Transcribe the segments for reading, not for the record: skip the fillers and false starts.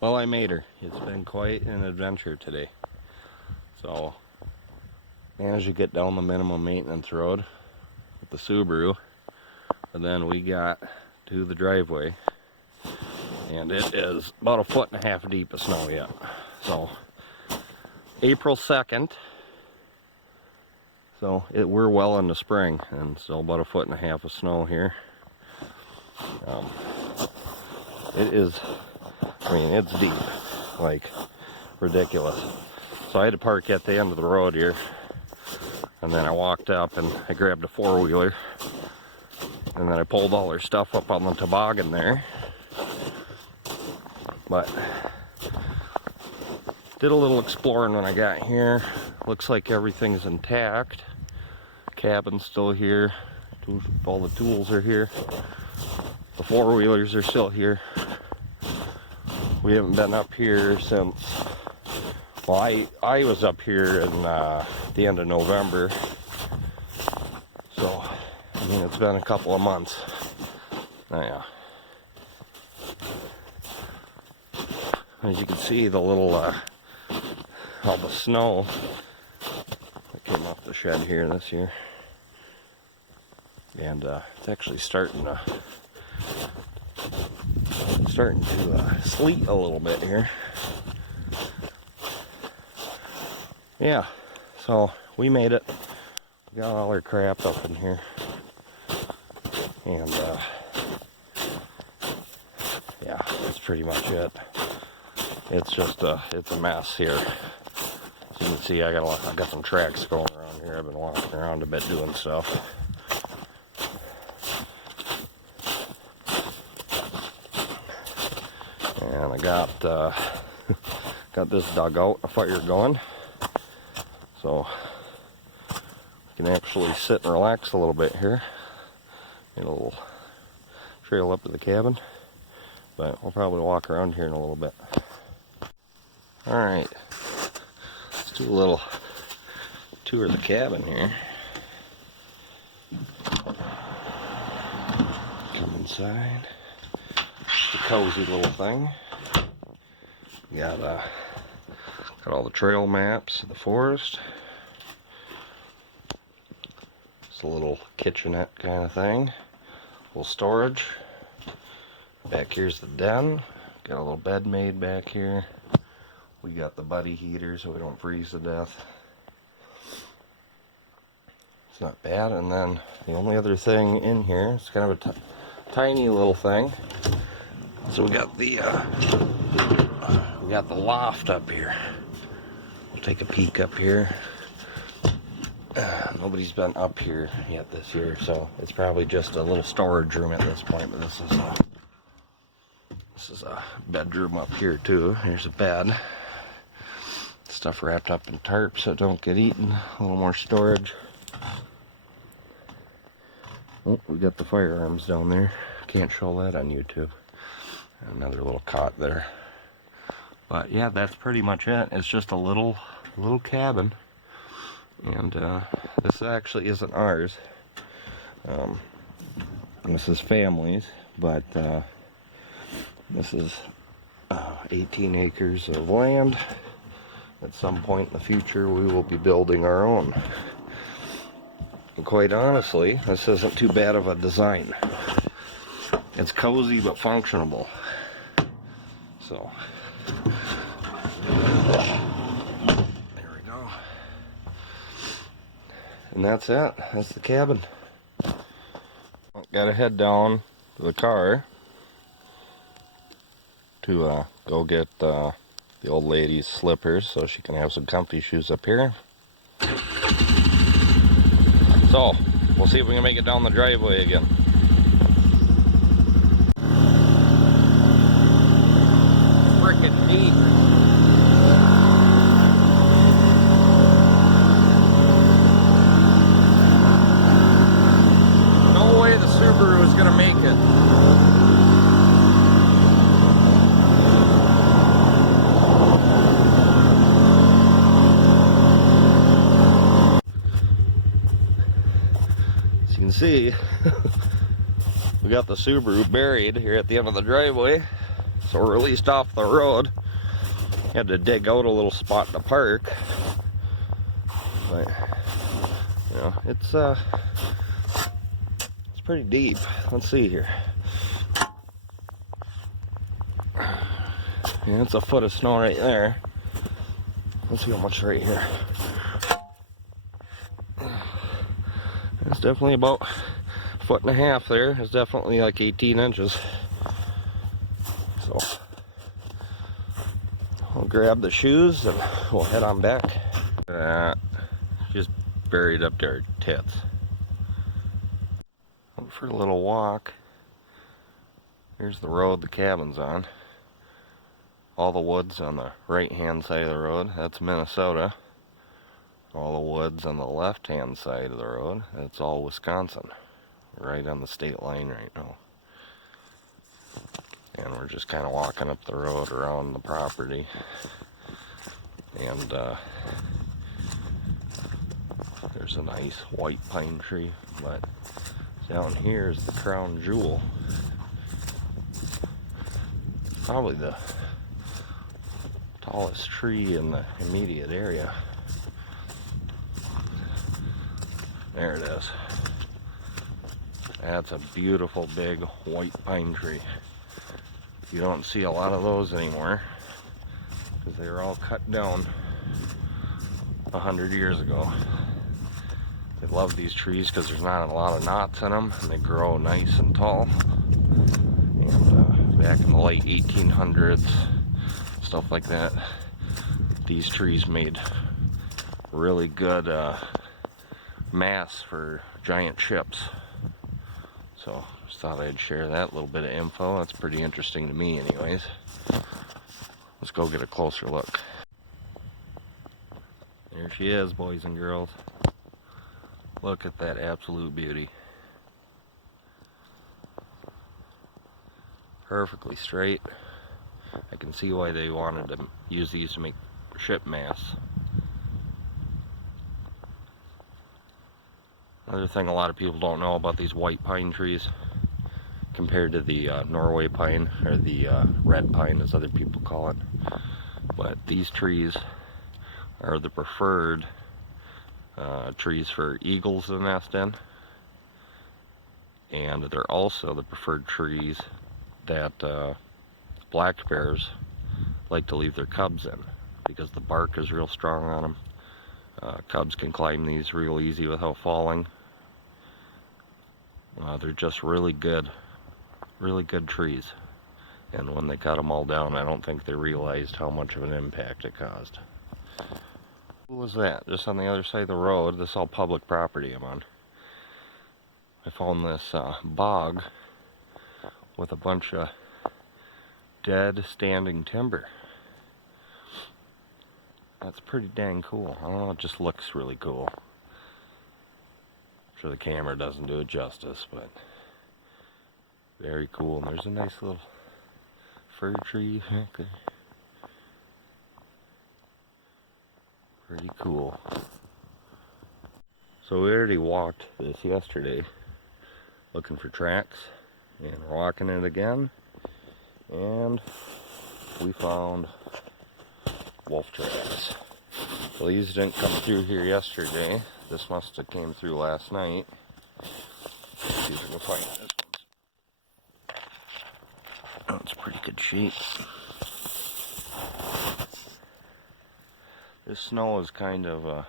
Well, I made her. It's been quite an adventure today. So, managed to get down the minimum maintenance road with the Subaru. And then we got to the driveway. And it is about 1.5 feet deep of snow yet. So, April 2nd. So, we're well into spring. And still about 1.5 feet of snow here. It is... I mean, it's deep, like, ridiculous. So I had to park at the end of the road here, and then I walked up and I grabbed a four-wheeler, and then I pulled all her stuff up on the toboggan there. But did a little exploring when I got here. Looks like everything's intact. Cabin's still here. All the tools are here. The four-wheelers are still here. We haven't been up here since, well, I was up here in the end of November. So, I mean, it's been a couple of months. Yeah. As you can see, the little, all the snow that came off the shed here this year. And it's actually starting to sleet a little bit here. Yeah, so we made it. We got all our crap up in here. And yeah, that's pretty much it. It's just it's a mess here. As you can see, I got some tracks going around here. I've been walking around a bit doing stuff. And I got got this dugout, a fire going, so I can actually sit and relax a little bit here. Get a little trail up to the cabin, but we'll probably walk around here in a little bit. All right, let's do a little tour of the cabin here. Come inside. It's a cozy little thing. Got all the trail maps of the forest. It's a little kitchenette kind of thing. A little storage. Back here's the den. Got a little bed made back here. We got the buddy heater so we don't freeze to death. It's not bad. And then the only other thing in here, it's kind of a tiny little thing. So we got the loft up here. We'll take a peek up here. Nobody's been up here yet this year, so it's probably just a little storage room at this point. But this is a bedroom up here too. Here's a bed. Stuff wrapped up in tarps so it don't get eaten. A little more storage. Oh, we got the firearms down there. Can't show that on YouTube. Another little cot there. But yeah, that's pretty much it. It's just a little cabin. And this actually isn't ours. This is family's, but this is 18 acres of land. At some point in the future, we will be building our own. And quite honestly, this isn't too bad of a design. It's cozy but functional. So, there we go. And that's it. That's the cabin. Gotta head down to the car to go get the old lady's slippers so she can have some comfy shoes up here. So, we'll see if we can make it down the driveway again. Freaking deep. No way the Subaru is gonna make it. As you can see, we got the Subaru buried here at the end of the driveway. So we're released off the road. Had to dig out a little spot in the park. But, you know, it's pretty deep. Let's see here. Yeah, it's a foot of snow right there. Let's see how much right here. It's definitely about a foot and a half there. It's definitely like 18 inches. So I'll grab the shoes and we'll head on back. Just buried up there, tits. Went for a little walk. Here's the road the cabin's on. All the woods on the right hand side of the road, that's Minnesota. All the woods on the left hand side of the road, that's all Wisconsin. Right on the state line right now. And we're just kind of walking up the road around the property. And there's a nice white pine tree, but down here is the crown jewel. Probably the tallest tree in the immediate area. There it is. That's a beautiful big white pine tree. You don't see a lot of those anymore because they were all cut down 100 years ago. They love these trees because there's not a lot of knots in them and they grow nice and tall. And back in the late 1800s, stuff like that, these trees made really good mass for giant ships. So just thought I'd share that little bit of info. That's pretty interesting to me anyways. Let's go get a closer look. There she is, boys and girls. Look at that absolute beauty. Perfectly straight. I can see why they wanted to use these to make ship masts. Another thing a lot of people don't know about these white pine trees compared to the Norway pine, or the red pine as other people call it. But these trees are the preferred trees for eagles to nest in. And they're also the preferred trees that black bears like to leave their cubs in because the bark is real strong on them. Cubs can climb these real easy without falling. They're just really good trees. And when they cut them all down, I don't think they realized how much of an impact it caused. What was that? Just on the other side of the road. This is all public property I'm on. I found this bog with a bunch of dead standing timber. That's pretty dang cool. I don't know, it just looks really cool. I'm sure the camera doesn't do it justice, but very cool. And there's a nice little fir tree back there. Pretty cool. So we already walked this yesterday looking for tracks, and we're walking it again, and we found wolf tracks. So these didn't come through here yesterday. This must have came through last night. Let's see if we can find this one. Oh, it's pretty good shape. This snow is kind of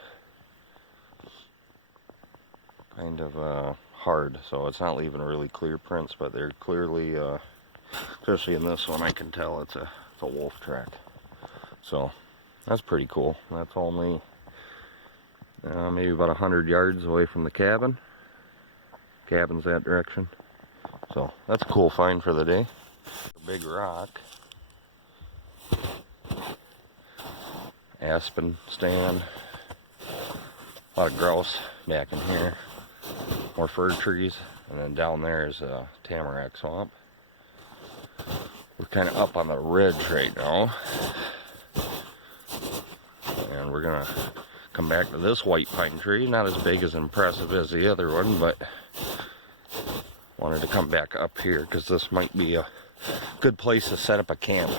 hard, so it's not leaving really clear prints, but they're clearly, especially in this one, I can tell it's a wolf track. So that's pretty cool. That's only maybe about 100 yards away from the cabin. Cabin's that direction. So that's a cool find for the day. A big rock. Aspen stand. A lot of grouse back in here. More fir trees. And then down there is a tamarack swamp. We're kind of up on the ridge right now. And we're going to come back to this white pine tree. Not as big as impressive as the other one, but wanted to come back up here because this might be a good place to set up a camp.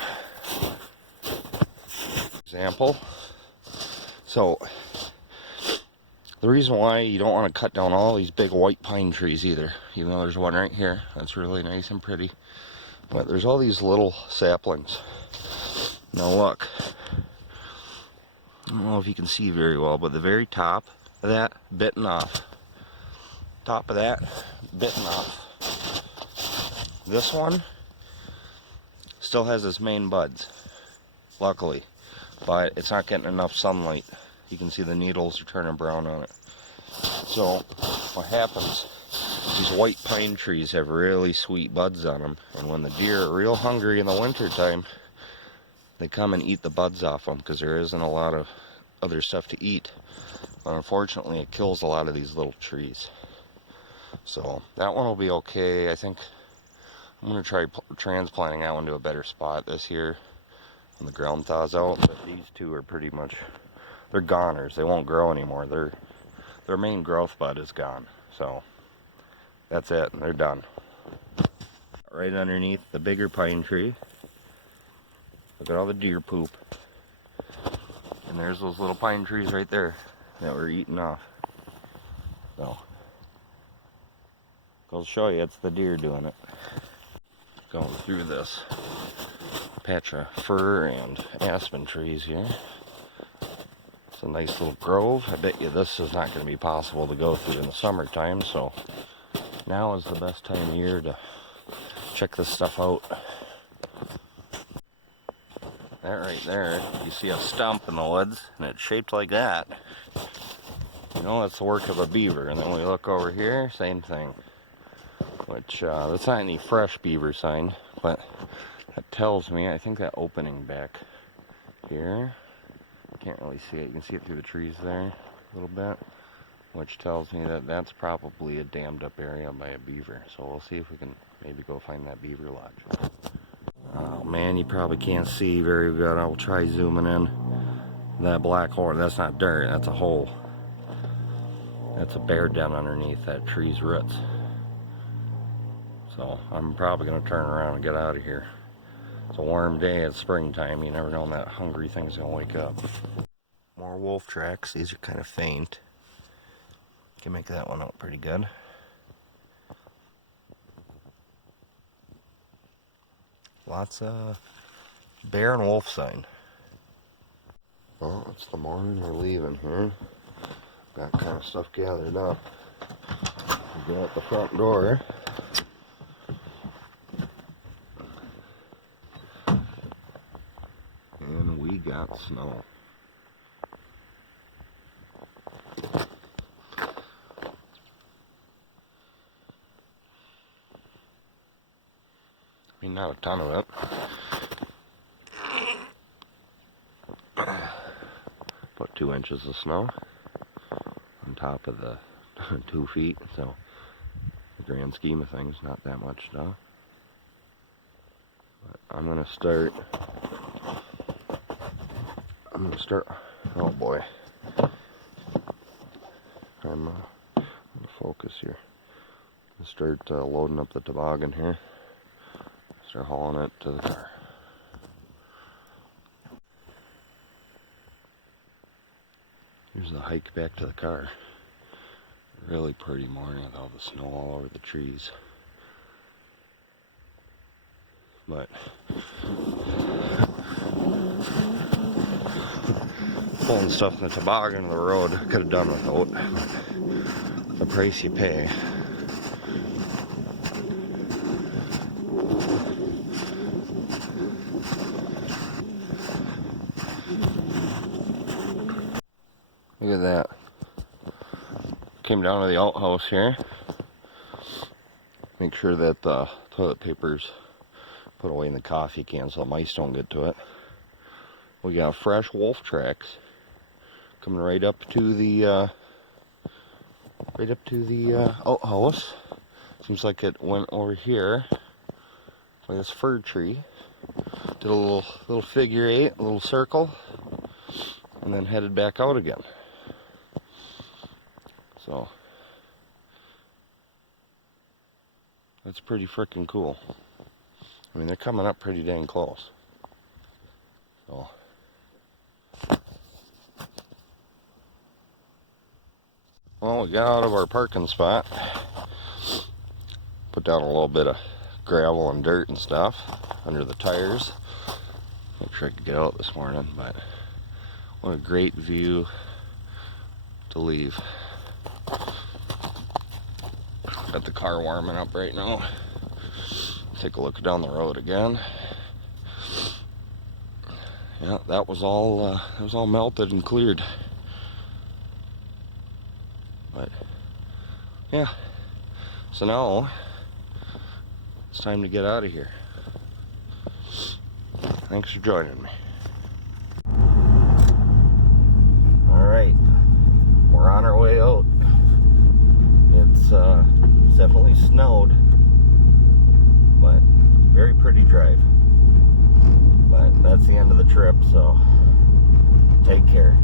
Example. So the reason why you don't want to cut down all these big white pine trees either, even though there's one right here that's really nice and pretty, but there's all these little saplings. Now look, I don't know if you can see very well, but the very top of that bitten off. Top of that bitten off. This one still has its main buds, luckily, but it's not getting enough sunlight. You can see the needles are turning brown on it. So what happens, these white pine trees have really sweet buds on them, and when the deer are real hungry in the winter time, they come and eat the buds off them because there isn't a lot of other stuff to eat. But unfortunately, it kills a lot of these little trees. So that one will be okay. I think I'm going to try transplanting that one to a better spot this year when the ground thaws out. But these two are pretty much, they're goners. They won't grow anymore. Their main growth bud is gone. So that's it. They're done. Right underneath the bigger pine tree. Look at all the deer poop. And there's those little pine trees right there that were eaten off. So, I'll show you, it's the deer doing it. Going through this patch of fir and aspen trees here. It's a nice little grove. I bet you this is not going to be possible to go through in the summertime, so now is the best time of year to check this stuff out. That right there, you see a stump in the woods, and it's shaped like that. You know, that's the work of a beaver. And then we look over here, same thing. Which, that's not any fresh beaver sign, but that tells me, I think that opening back here, can't really see it, you can see it through the trees there a little bit, which tells me that that's probably a dammed up area by a beaver. So we'll see if we can maybe go find that beaver lodge. Oh man, you probably can't see very good. I'll try zooming in. That black hole, that's not dirt, that's a hole. That's a bear den underneath that tree's roots. So I'm probably going to turn around and get out of here. It's a warm day, it's springtime, you never know when that hungry thing's going to wake up. More wolf tracks, these are kind of faint. Can make that one out pretty good. Lots of bear and wolf sign. Well, it's the morning, we're leaving here. Got kind of stuff gathered up. We go out the front door. And we got snow. I mean, not a ton of it. About 2 inches of snow on top of the 2 feet, so in the grand scheme of things, not that much snow. But I'm gonna start, oh boy. I'm gonna focus here. I'm gonna start loading up the toboggan here. Start hauling it to the car. Here's the hike back to the car. Really pretty morning with all the snow all over the trees. But pulling stuff in the toboggan on the road, I could have done without. The price you pay. Look at that. Came down to the outhouse here. Make sure that the toilet paper's put away in the coffee can so the mice don't get to it. We got fresh wolf tracks coming right up to the outhouse. Seems like it went over here by this fir tree. Did a little figure eight, a little circle, and then headed back out again. So that's pretty freaking cool. I mean, they're coming up pretty dang close. So, well, we got out of our parking spot. Put down a little bit of gravel and dirt and stuff under the tires. Make sure I could get out this morning, but what a great view to leave. Got the car warming up right now. Take a look down the road again. Yeah, that was all melted and cleared. But yeah, so now it's time to get out of here. Thanks for joining me. All right, we're on our way out. It's definitely snowed, but very pretty drive. But that's the end of the trip, so take care.